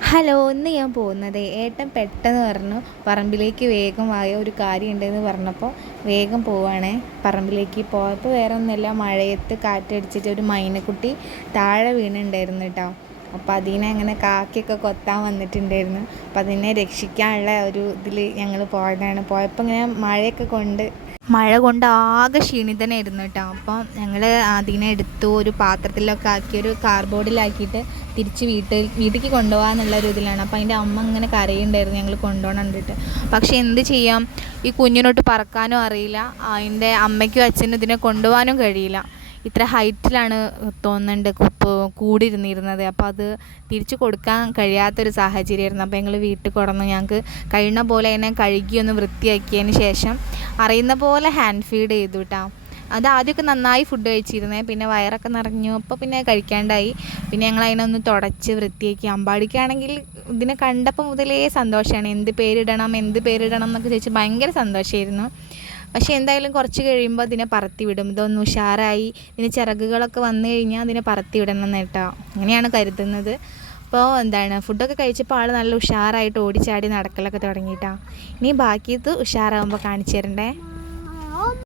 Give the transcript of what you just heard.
Hello ഇന്ന് ഞാൻ പോകുന്നത് ഏട്ടൻ പെട്ടെന്ന് പറഞ്ഞു പറമ്പിലേക്ക് വേഗം ആയ ഒരു കാര്യമുണ്ടെന്ന് പറഞ്ഞപ്പോൾ വേഗം പോവാണേ പറമ്പിലേക്ക് പോയപ്പോൾ വേറെ ഒന്നുമില്ല മഴയത്ത് കാറ്റടിച്ചിട്ട് ഒരു മൈനക്കുട്ടി താഴെ വീണുണ്ടായിരുന്നു കേട്ടോ. അപ്പോൾ അതിനെ അങ്ങനെ കാക്കിയൊക്കെ കൊത്താൻ വന്നിട്ടുണ്ടായിരുന്നു. അപ്പോൾ അതിനെ രക്ഷിക്കാനുള്ള ഒരു ഇതിൽ ഞങ്ങൾ പോയതാണ്. പോയപ്പോൾ ഇങ്ങനെ മഴയൊക്കെ കൊണ്ട് മഴ കൊണ്ട് ആകെ ക്ഷീണിതനായിരുന്നു കേട്ടോ. അപ്പം ഞങ്ങൾ അതിനെ എടുത്തു ഒരു പാത്രത്തിലൊക്കെ ആക്കി ഒരു കാർബോർഡിലാക്കിയിട്ട് തിരിച്ച് വീട്ടിൽ വീട്ടിലേക്ക് കൊണ്ടുപോകാന്നുള്ള ഒരു ഇതിലാണ്. അപ്പോൾ അതിന്റെ അമ്മ ഇങ്ങനെ കരയുണ്ടായിരുന്നു ഞങ്ങൾ കൊണ്ടുപോകണം കണ്ടിട്ട് പക്ഷേ എന്ത് ചെയ്യാം? ഈ കുഞ്ഞിനോട്ട് പറക്കാനും അറിയില്ല. അതിന്റെ അമ്മയ്ക്കും അച്ഛനും ഇതിനെ കൊണ്ടുപോകാനും കഴിയില്ല. ഇത്ര ഹൈറ്റിലാണ് തോന്നുന്നുണ്ട് കൂടിയിരുന്നിരുന്നത് അപ്പോൾ അത് തിരിച്ചു കൊടുക്കാൻ കഴിയാത്തൊരു സാഹചര്യമായിരുന്നു. അപ്പോൾ ഞങ്ങൾ വീട്ടിൽ കൊടന്ന് ഞങ്ങൾക്ക് കഴിയുന്ന പോലെ അതിനെ കഴുകി ഒന്ന് വൃത്തിയാക്കിയതിന് ശേഷം അറിയുന്ന പോലെ ഹാൻഡ് ഫീഡ് ചെയ്തു കേട്ടോ. അത് ആദ്യമൊക്കെ നന്നായി ഫുഡ് കഴിച്ചിരുന്നേ. പിന്നെ വയറൊക്കെ നിറഞ്ഞു. അപ്പോൾ പിന്നെ കഴിക്കാണ്ടായി. പിന്നെ ഞങ്ങൾ അതിനൊന്ന് തുടച്ച് വൃത്തിയാക്കി. അമ്പാടിക്കാണെങ്കിൽ ഇതിനെ കണ്ടപ്പോൾ മുതലേ സന്തോഷമാണ് എന്ത് പേരിടണം എന്ത് പേരിടണം എന്നൊക്കെ ചോദിച്ച് ഭയങ്കര സന്തോഷമായിരുന്നു പക്ഷേ എന്തായാലും കുറച്ച് കഴിയുമ്പോൾ അതിനെ പറത്തി വിടും. ഇതൊന്ന് ഉഷാറായി. ഇതിന് ചിറകുകളൊക്കെ വന്നു കഴിഞ്ഞാൽ അതിനെ പറത്തി വിടണം കേട്ടോ. അങ്ങനെയാണ് കരുതുന്നത്. അപ്പോൾ എന്താണ് ഫുഡൊക്കെ കഴിച്ചപ്പോൾ ആൾ നല്ല ഉഷാറായിട്ട് ഓടിച്ചാടി നടക്കലൊക്കെ തുടങ്ങിയിട്ടാണ് ഇനി ബാക്കിയത് ഉഷാറാകുമ്പോൾ കാണിച്ചു തരണ്ടേ?